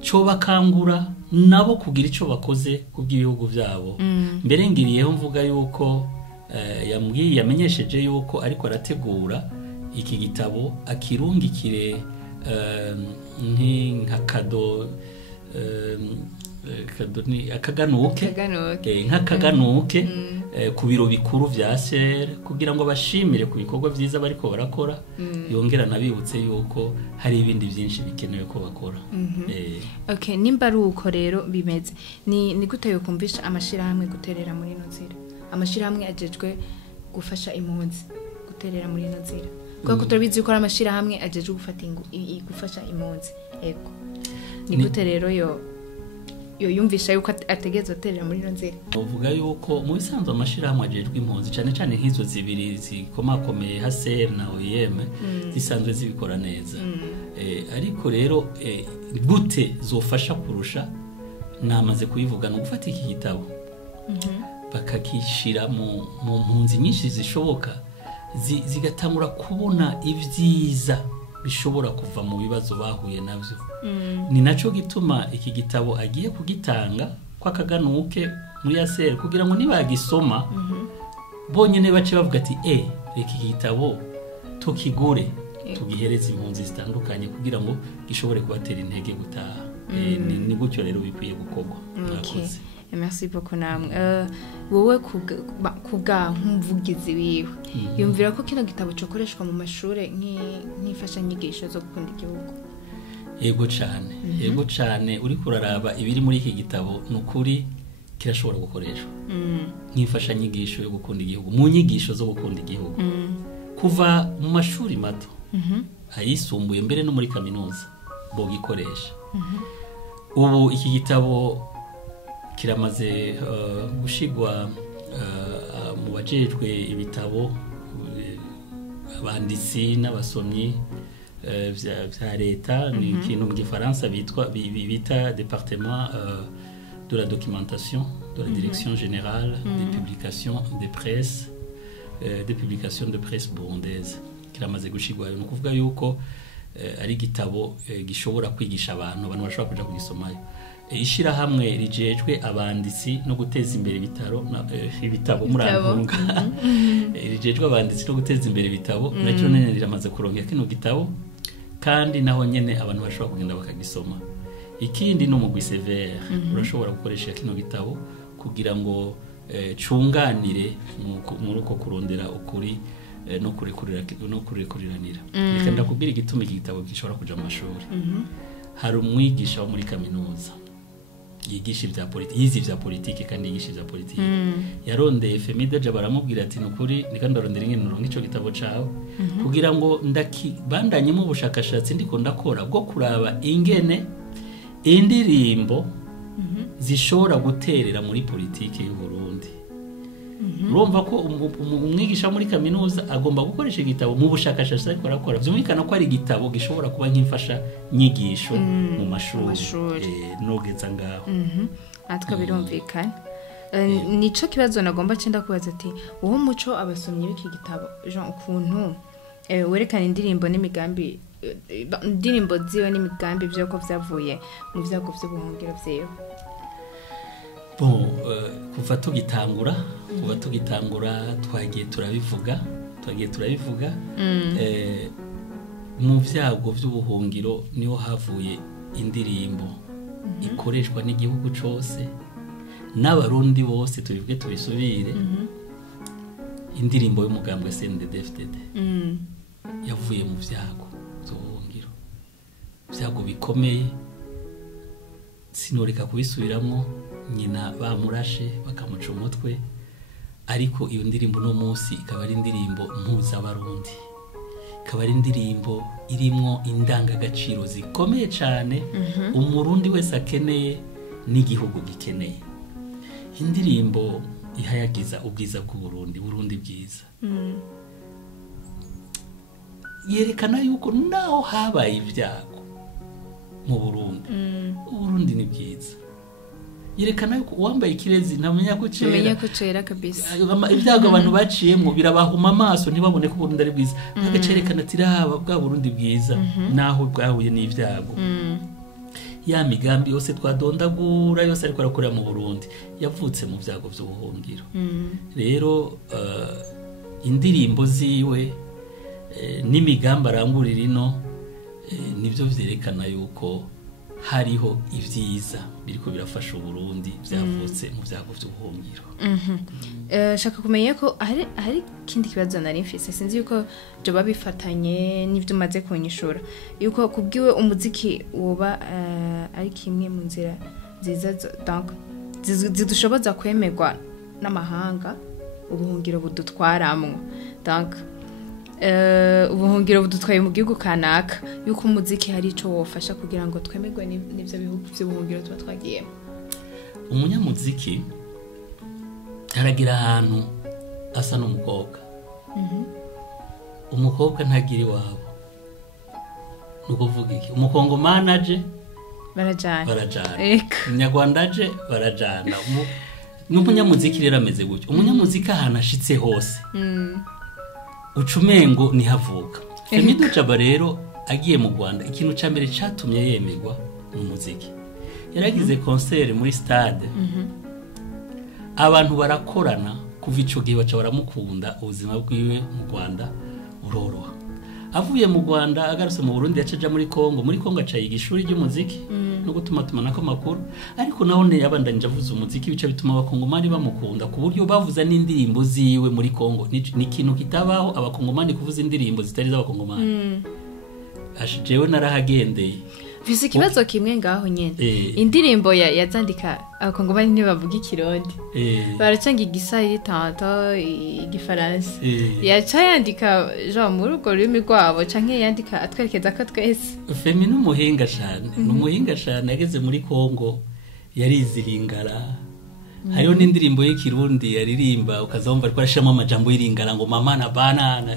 cyo bakangura nabo kugira ico bakoze kubw'ibihugu byabo mbere ngiriyeho mvuga yuko yamenyesheje yuko ariko arategura iki gitabo akirungikire nka kado ni akaganuke nk'akaganuke ku biro bikuru vya SER kugira ngo bashimire ku bikorwa vyiza bariko barakora yongera nabibutse yuko hari ibindi byinshi bikenewe ko bakora okay nimba ari uko rero bimeze ni gute yo kumvisha amashirahamwe guterera muri ino nzira amashirahamwe ajejwe gufasha impunzi guterera muri ino nzira kuko turabizi ko amashirahamwe ajejwe gufasha impunzi ego ni gute rero yo yumvisha yuko ategeza guterera muri ino nzira uvuga yuko mu bisanzwe amashirahamwe ajejwe impunzi cyane cyane nk'izo zibiri zikomakomeye HCR na OIM zisanzwe zibikora neza ariko rero gute zofasha kurusha namaze kuyivuga no gufata iki gitabo bakakishira mu mpunzi nyinshi zishoboka zigatangura kubona ivyiza bishobora kuva mu bibazo bahuye navyo ni naco gituma iki gitabo agiye kugitanga kwa kaganuke muri HCR kugira ngo nibagisoma bonyene bace bavuga ati reka iki gitabo tukigure tugihereza impunzi zitandukanye kugira ngo gishobore kubatera intege gutaha ni gutyo rero bikwiye gukorwa mwakoze merci beaucoup namwe wowe kuga nk'umuvugizi wiwe yumvira ko kino gitabo cyokoreshwa mu mashure nk'ifasha nyigisho zo gukunda igihugu yego cyane uri kuraraba ibiri muri iki gitabo nukuri kirashobora gukoreshwa nk'ifasha nyigisho yo gukunda igihugu mu nyigisho zo gukunda igihugu kuva mu mashuri mato ayisumbuye mbere no muri kaminuza bo gikoresha ubu iki gitabo kiramaze gushigwa mu bajejwe ibitabo abanditsi n'abasomyi vya leta ni ikintu mu gifaransa bita département de la documentation de la direction générale des publications de presse des publications de presse burundaise kiramaze gushigwayo no kuvuga yuko ari gitabo gishobora kwigisha abantu bashobora kuja kugisomayo ishira hamwe rijejwe abanditsi no guteza imbere ibitabo murantunga rijejwe abanditsi no guteza imbere ibitabo nacyo nene riramaze kuronka kino gitabo kandi naho nyene abantu bashobora kugenda bakagisoma ikindi no mu severe urashobora gukoresha kino gitabo kugira ngo cunganire muri uko kurondera ukuri no kurikuriranira reka ndakubwira igituma iki gitabo gishobora kuja mu mashuri hari umwigisha wo muri kaminuza yigisha ivya politiki yizi vya politiki kandi yigisha ivya politiki yarondeye Femido Jaba baramubwira ati nukuri nikandarondera ingene nuronka ico gitabo cawe kugira ngo bandanye mu bushakashatsi ndiko ndakora bwo kuraba ingene indirimbo zishobora guterera muri politiki y'u Burundi urumva ko umwigisha muri kaminuza agomba gukoresha igitabo mu bushakashatsi ariko arakora byumvikana ko ari igitabo gishobora kuba nk'imfasha nyigisho mu mashuri nogeza ngaho atwa birumvikana nico kibazo nagomba cenda kubaza ati uwo muco abasomyi b'iki gitabo Jean ukuntu werekana indirimbo n'imigambi indirimbo ziwe n'imigambi byoko vyavuye mu vyago vy'ubuhungiro vyewe kuva tugitangura twagiye turabivuga mu vyago vy'ubuhungiro niho havuye indirimbo ikoreshwa n'igihugu cose n'abarundi bose tubivuge tubisubire indirimbo y'umugambwe CNDD-FDD yavuye mu vyago vy'ubuhungiro vyago bikomeye sinoreka kubisubiramwo nyina bamurashe bakamuca umutwe ariko iyo ndirimbo no munsi ikaba ari indirimbo mpuzabarundi ikaba ari indirimbo irimwo indangagaciro zikomeye cyane umurundi wese akeneye n'igihugu gikeneye indirimbo ihayagiza ubwiza bw'uburundi Burundi bwiza yerekana yuko naho habaye ibyago mu Burundi ni bwiza yerekana yuko uwambaye ikirezi ntamenya gucera kabisa ibyago abantu baciyemo birabahuma amaso ntibabone ko Burundi ari bwiza agacerekana ati raba bwa Burundi bwiza naho bwahuye n'ibyago ya migambi yose twadondagura yose ariko arakorera mu Burundi yavutse mu byago by'ubuhungiro rero indirimbo ziwe n'imigambi arangurira ino nibyo vyerekana yuko hariho ivyiza biriko birafasha Burundi byavutse mu byago by'ubuhungiro shaka kumenya ko hari kindi kibazo nari mfise sinzi yuko byo babifatanye n'ivyo maze kunyishura yuko kubwiwe umuziki woba ari kimwe mu nzira nziza donc zidushoboza kwemerwa n'amahanga ubuhungiro budutwaramwo donc ubuhungiro budutwaye mu gihugu kanaka yuko umuziki hari ico wofasha kugira ngo twemerwe n'ivyo bihugu by'ubuhungiro tuba twagiyemo umunyamuziki aragira ahantu asa n'umukobwa umukobwa ntagira iwabo nukuvuga iki umukongo manaje barajana umunyarwanda aje barajana n'umunyamuziki rero ameze gutyo umunyamuziki ahantu ashitse hose ucumengo nihavuka Femido Jaba rero agiye mu Rwanda ikintu ca mbere catumye yemerwa mu muziki yaragize concert muri stade abantu barakorana kuva ico gihe baca baramukunda ubuzima bwiwe mu Rwanda buroroha avuye mu Rwanda agarutse mu Burundi yacaja muri Kongo aca yiga ishuri ry'umuziki no gutuma tumanako makuru ariko naho ne yabandanije avuza umuziki bica bituma abakongomani bamukunda ku buryo bavuza n'indirimbo ziwe muri Kongo ni ikintu kitabaho abakongomani kuvuza indirimbo zitari z'abakongomani jewe narahagendeye Visi kibazo kimwe ngaho nyene indirimbo yazandika abakongomani ntibavuga ikirundi baracanga igiswahili tanto igifaransa yaca yandika jo muri urwo rurimi rwabo canke yandika atwerekeza ko twese Femi n'umuhinga cyane n'umuhinga cyane yageze muri Kongo yarizihingara hariho n'indirimbo y'ikirundi yaririmba ukazumva ariko arashiramo amajambo y'iringana ngo mama na banana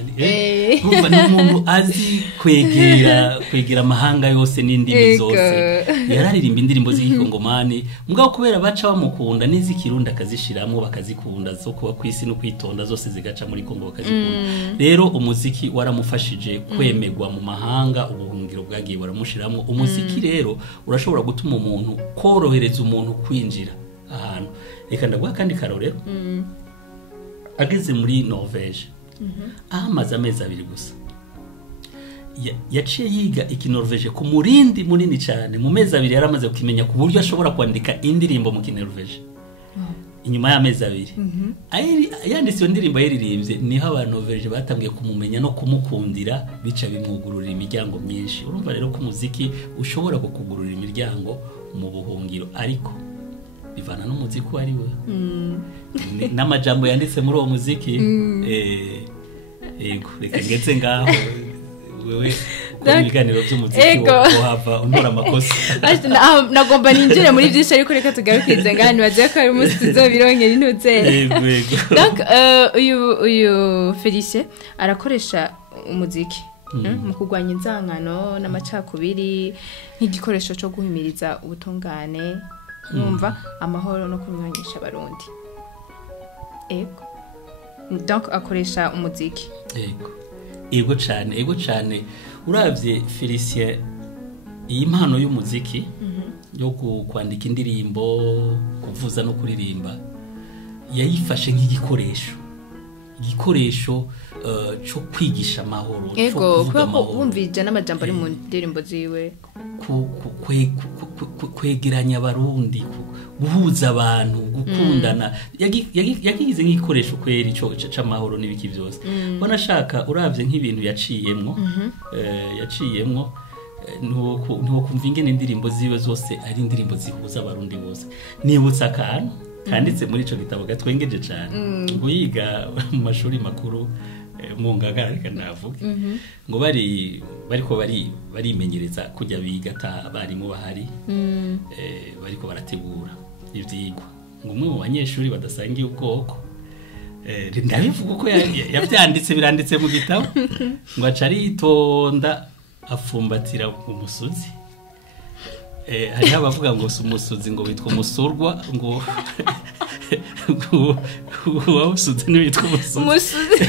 urumva n'umuntu azi kwegera amahanga yose n'indimi zose yararirimba indirimbo z'ikongomani mugabo kubera baca bamukunda n'iz'ikirundi akazishiramo bakazikunda zo kuba kwisi no kwitonda zose zigaca muri Kongo bakazikunda rero umuziki waramufashije kwemegwa mu mahanga ubuhungiro bwagiye baramushiramo umuziki rero urashobora gutuma umuntu korohereza umuntu kwinjira ahantu reka ndaguha kandi karorero ageze muri Norvège amaze amezi 2 gusa yaciye yiga ikinorvege ku murindi munini cyane mu mezi 2 yaramaze kukimenya ku buryo ashobora kwandika indirimbo mu kinorvege inyuma y'amezi 2 yanditse iyo ndirimbo yaririmbye niho abantu Norvège batangiye kumumenya no kumukundira bica bimwugururira imiryango myinshi urumva rero ko umuziki ushobora kukugururira imiryango mu buhungiro ariko bivana n'umuziki wari we n'amajambo yanditse muri uwo muziki yego reka ngetse ngaho wewe ukora ibiganiro by'umuziki wohava untora amakosa nagomba ninjire muri byinshi ariko reka tugarukize ngani bagiye ko ari umunsi tuzobironkera intuzere donc uyu Felicie arakoresha umuziki mu kurwanya inzangano n'amacakubiri nk'igikoresho cyo guhimiriza ubutungane numva amahoro no kunywanisha abarundi donc akoresha umuziki ego cyane uravye Felicie iyi mpano y'umuziki yo kwandika indirimbo kuvuza no kuririmba yayifashe nk'igikoresho cyo kwigisha amahoro ego kuko bumvije n'amajambo ari mu ndirimbo ziwe kwegeranya abarundi guhuza abantu gukundana yagize nk'igikoresho kweri cyo c'amahoro n'ibiki byose banashaka uravye nk'ibintu yaciyemwo ntuwo kumva ingene indirimbo ziwe zose ari indirimbo zihuza abarundi bose nibutsa akantu kanditse muri ico gitabo gatwengeje cyane ngo yiga mu mashuri makuru mu Ngagara reka navuga ngo bariko barimenyereza kujya biga abarimu bahari bariko barategura ivyigwa ngo umwe mu banyeshuri badasangiye ubwoko ndabivuga uko yavyanditse biranditse mu gitabo ngo aca aritonda afumbatira umusuzi hariho abavuga ngo si umusuzi ngo witwa umusurwa ngo wawusuzi ntiwitwa umusuzi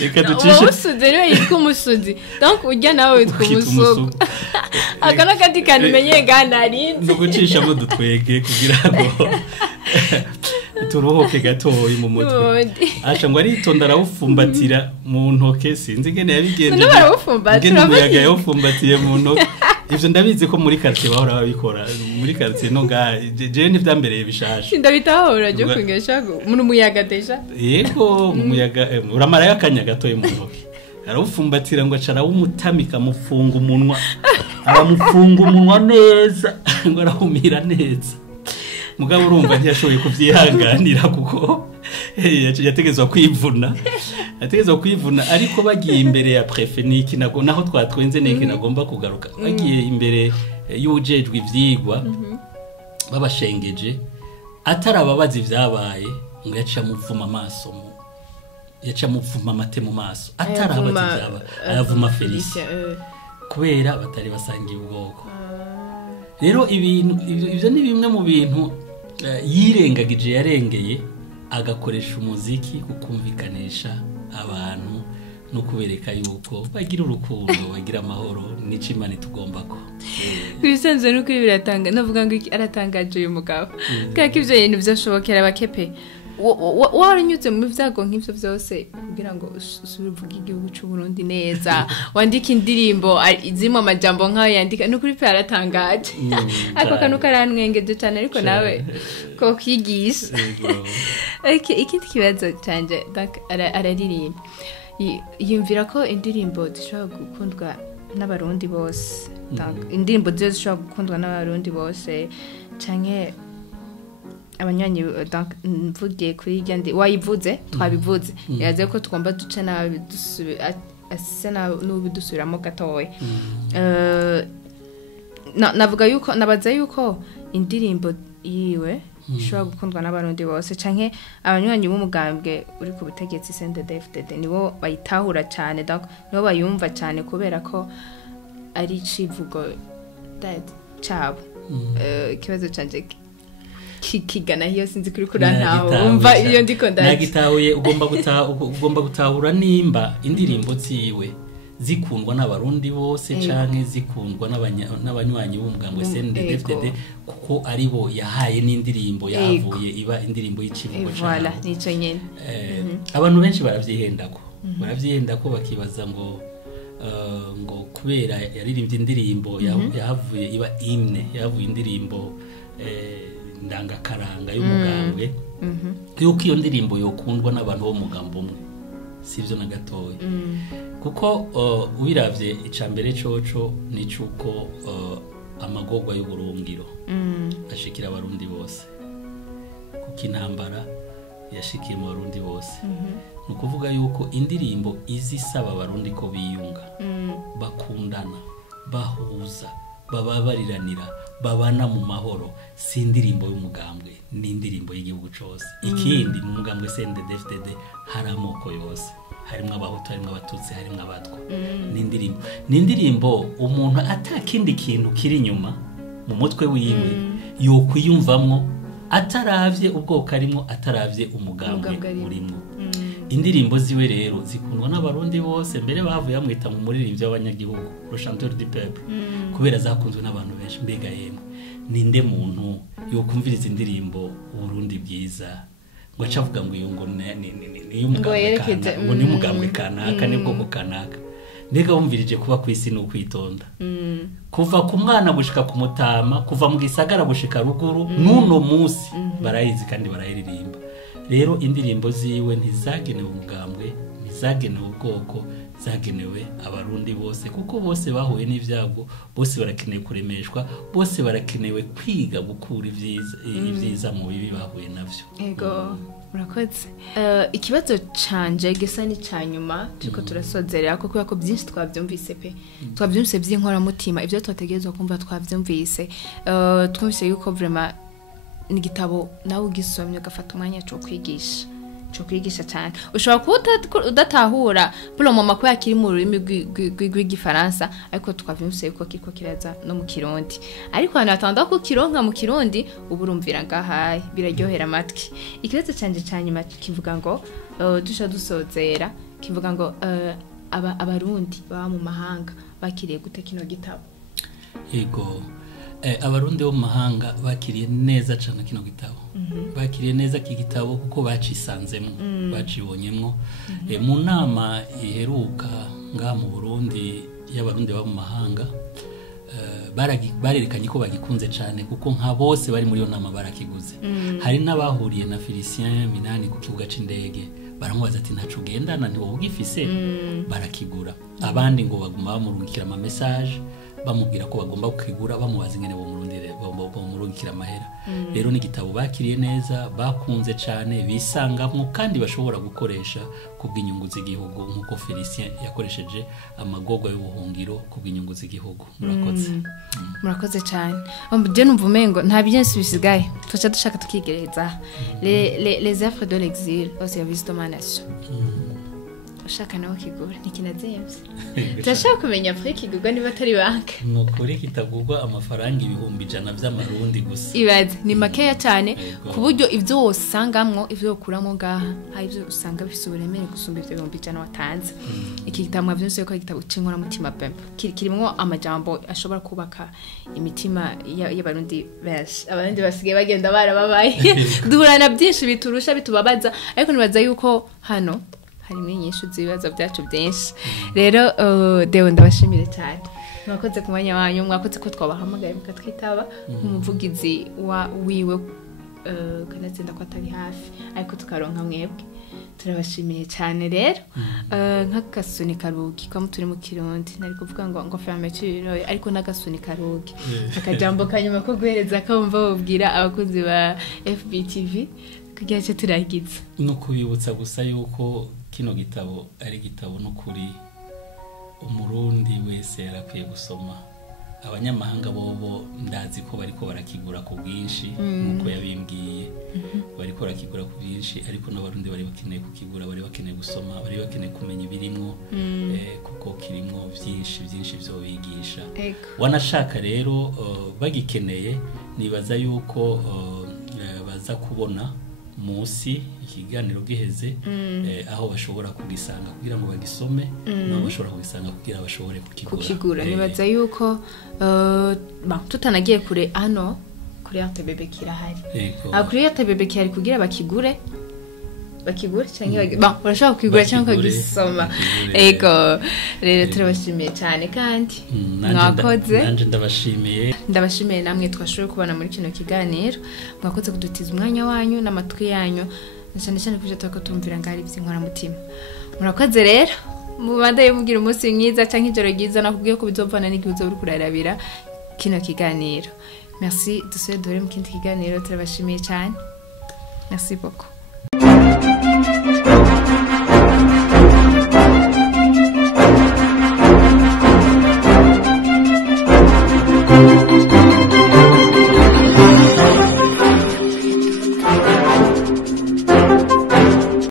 reka ducishe wawusuzi niwe yitwa umusuzi donc ujya nawe witwa umusurwa aka n'akandi kantu umenye ngana arinzi no gucishamo dutwege kugira ngo turuhuke gatoyi mu mutwe asha ngo aritonda arawufumbatira mu ntoke sinzi ngene yabigenje ngene umuyaga yawufumbatiye mu ntoke ivyo ndabizi ko muri quartier bahora babikora muri quartier no nga je ni vyambereye bishasha ndabitahora ryo kungesha mu muyaga deja yego mu muyaga uramara yakanya gatoye mu ntoke arawufumbatira ngo acara wumutamika mufunga umunwa aramufunga umunwa neza ngo arahumira neza mugabo urumva ntiyashoboye kuvyihanganira kuko yategezwa kwivuna ariko bagiye imbere ya prefe niki naho twatwenze niki nagomba kugaruka bagiye imbere y'ujejwe ivyigwa babashengeje atarababazi vyabaye ngo yaca muvuma amaso yaca muvuma amate mu maso atarabazi vyaba ayavuma Felicie kubera batari basangiye ubwoko rero ivyo ni bimwe mu bintu yirengagije yarengeye agakoresha umuziki kukumvikanisha abantu no kubereka yuko bagira urukundo bagira amahoro n'icimani tugomba ko bisanzwe nuko biratanga navuga ngo aratangaje uyu mugabo kandi ivyo bintu byashobokera abakepe waranyuze mu vyago nk'ivyo vyose kugira ngo usubire uvuge igihugu cy'u Burundi neza wandika indirimbo izimo amajambo nkayo yandika no kuri pe aratangaje ako kantu karanwengeje cyane ariko nawe ko kwigisha ikindi kibazo canje araririmba yumvira ko indirimbo zishobora gukundwa n'abarundi bose indirimbo zishobora gukundwa n'abarundi bose canke abanyanyi mvugiye kuri yandi wayivuze twabivuze yaze ko tugomba duce nabi n'ubidusubiramo gatoya navuga yuko nabaza yuko indirimbo yiwe ishobora gukundwa n'abarundi bose canke abanywanyi b'umugambwe uri ku butegetsi CNDD-FDD nibo bayitahura cyane donc nibo bayumva cyane kubera ko ari civugo cabo ikibazo canje kigana hiyo sinzi kuri kurantaho umva iyo ndiko ndaje nagitahuye ugomba gutahura nimba indirimbo ziwe zikundwa n'abarundi bose canke zikundwa n'abanywanyi b'umugambwe CNDD-FDD kuko aribo yahaye n'indirimbo yavuye iba indirimbo y'icivugo cyane voilà nico nyene abantu benshi baravyihendako bakibaza ngo kubera yaririmbye indirimbo yahavuye iba hymne yahavuye indirimbo ndangakaranga y'umugambwe yuko iyo ndirimbo yokundwa n'abantu bo mugambo umwe sivyo na gatoya kuko ubiravye icambere coco ni cuko amagorwa y'uburungiro ashikira abarundi bose kuko intambara yashikiye mu barundi bose nukuvuga yuko indirimbo izisaba abarundi ko biyunga bakundana bahuza bababariranira babana mu mahoro si indirimbo y'umugambwe ni indirimbo y'igihugu cose ikindi mu mugambwe CNDD-FDD hari amoko yose harimo abahutu harimo abatutsi harimo abatwa ni indirimbo umuntu atakindi kintu kiri inyuma mu mutwe wiwe yokwiyumvamwo ataravye ubwoko arimo ataravye umugambwe urimo indirimbo ziwe rero zikundwa n'abarundi bose mbere bavuye bamwita mu muririmbyi w'abanyagihugu le chanteur du peuple kubera zakunzwe n'abantu benshi mbega yemwe ninde muntu yokumviriza indirimbo uburundi bwiza ngo acavuga ngo iyo ngo ni umugambwe kanaka ni bwoko kanaka mbega wumvirije kuba kw'isi no kwitonda kuva ku mwana gushika ku mutama kuva mu gisagara gushika ruguru nuno musi barayizi kandi barayiririmba rero indirimbo ziwe ntizagenewe umugambwe ntizagenewe ubwoko zagenewe abarundi bose kuko bose bahuye n'ivyago bose barakenewe kuremeshwa bose barakenewe kwiga gukura ivyiza mu bibi bahuye navyo ego murakoze ikibazo canje gisa ni cyanyuma turiko turasozerera kuko yako byinshi twavyumvise pe twavyumvise by'inkora mutima ivyo twategerezwa kumva twavyumvise twumvise yuko vraiment ni gitabo nawe ugisomye ugafata umwanya cyo kwigisha cyane ushobora kuba udatahura pulo mama ko yakiri mu rurimi rw'igifaransa ariko twavyumvise yuko kiko kiraza no mu kirundi ariko hano atanda ko kironka mu kirundi uburumvira ngahaye biraryohera amatwi ikibazo canje cyanyuma kivuga ngo dusha dusozera kivuga ngo abarundi baba mu mahanga bakiriye gute kino gitabo yego abarundi bo mu mahanga bakiriye neza cyane kino gitabo bakiriye neza iki gitabo kuko bacisanzemo bacibonyemo mu nama iheruka ngaha mu Burundi y'abarundi bo mu mahanga barerekanye ko bagikunze cyane kuko nka bose bari muri yo nama barakiguze hari n'abahuriye na Felicien Minani ku kibuga c'indege baramubaza ati ntacu gendana ni wowe ugifise barakigura abandi ngo baguma bamurungikira ama message bamubwira ko bagomba kukigura bamubaza ingene bomurungikira amahera rero ni gitabo bakiriye neza bakunze cyane bisangamwo kandi bashobora gukoresha kubw'inyungu z'igihugu nkuko Felicien yakoresheje amagorwa y'ubuhungiro kubw'inyungu z'igihugu murakoze cyane je numva umengo nta byinshi bisigaye tuca dushaka tukigereza les affres de l'exil au service de ma nation ushaka nawe kigura nikinazemvye turashaka kumenya Afrika igurwa niba atari banke nukuri kitagurwa amafaranga 100 vy'amarundi gusa ibaze ni makeya cyane ku buryo ivyo wosangamwo ivyo ukuramo ngaha hari ivyo usanga bifise uburemere gusumba ivyo 100 watanze iki gitabo vyose ko igitabo cinkora mutima pe kirimo amajambo ashobora kubaka imitima y'abarundi benshi abandi basigaye bagenda barababaye duhurana byinshi biturusha bitubabaza ariko nibaza yuko hano harimo inyishu z'ibibazo byacu byinshi rero Deo ndabashimire cyane mwakoze ku mwanya wanyu mwakoze ko twabahamagaye mukatwitaba nk'umuvugizi wiwe kanatsinda ko atari hafi ariko tukaronka mwebwe turabashimiye cyane rero nk'agasuni karugi ko turi mu Kirundi nari kuvuga ngo fermeture ariko n'agasuni karugi akajambo kanyuma ko guhereza kamva babwira abakunzi ba FBTV kugira cyo turagize no kubibutsa gusa yuko kino gitabo ari gitabo no kuri umurundi wese yarakwiye gusoma abanyamahanga bobo ndazi ko bariko barakigura ku bwinshi nkuko yabimbwiye bariko barakigura ku bwinshi ariko n'abarundi bari bakeneye kukigura bari bakeneye gusoma bari bakeneye kumenya ibirimwo kuko kirimwo byinshi byo bigisha wanashaka rero bagikeneye nibaza yuko baza kubona musi ikiganiro giheze aho bashobora kugisanga kugira ngo bagisome no bashobora kugisanga kugira bashobore kukigura nibaza yuko tutanagiye kure hano kuri RTBB kirahari kuri RTBB kirahari kugira bakigure cyangwa barashaka kukigura cyangwa kugisoma ego rero turabashimiye cyane kandi mwakoze nanje ndabashimiye namwe twashoboye kubana muri kino kiganiro mwakoze kudutiza umwanya wanyu n'amatwi yanyu cyane kuje tukatumvira ngari by'inkora mutima murakoze rero mubanda mugira umunsi mwiza cyangwa ijoro ryiza nakubwiye ko bizopfana n'igihe uzoburi kurarabira kino kiganiro merci dusubire dore mu kindi kiganiro turabashimiye cyane merci beaucoup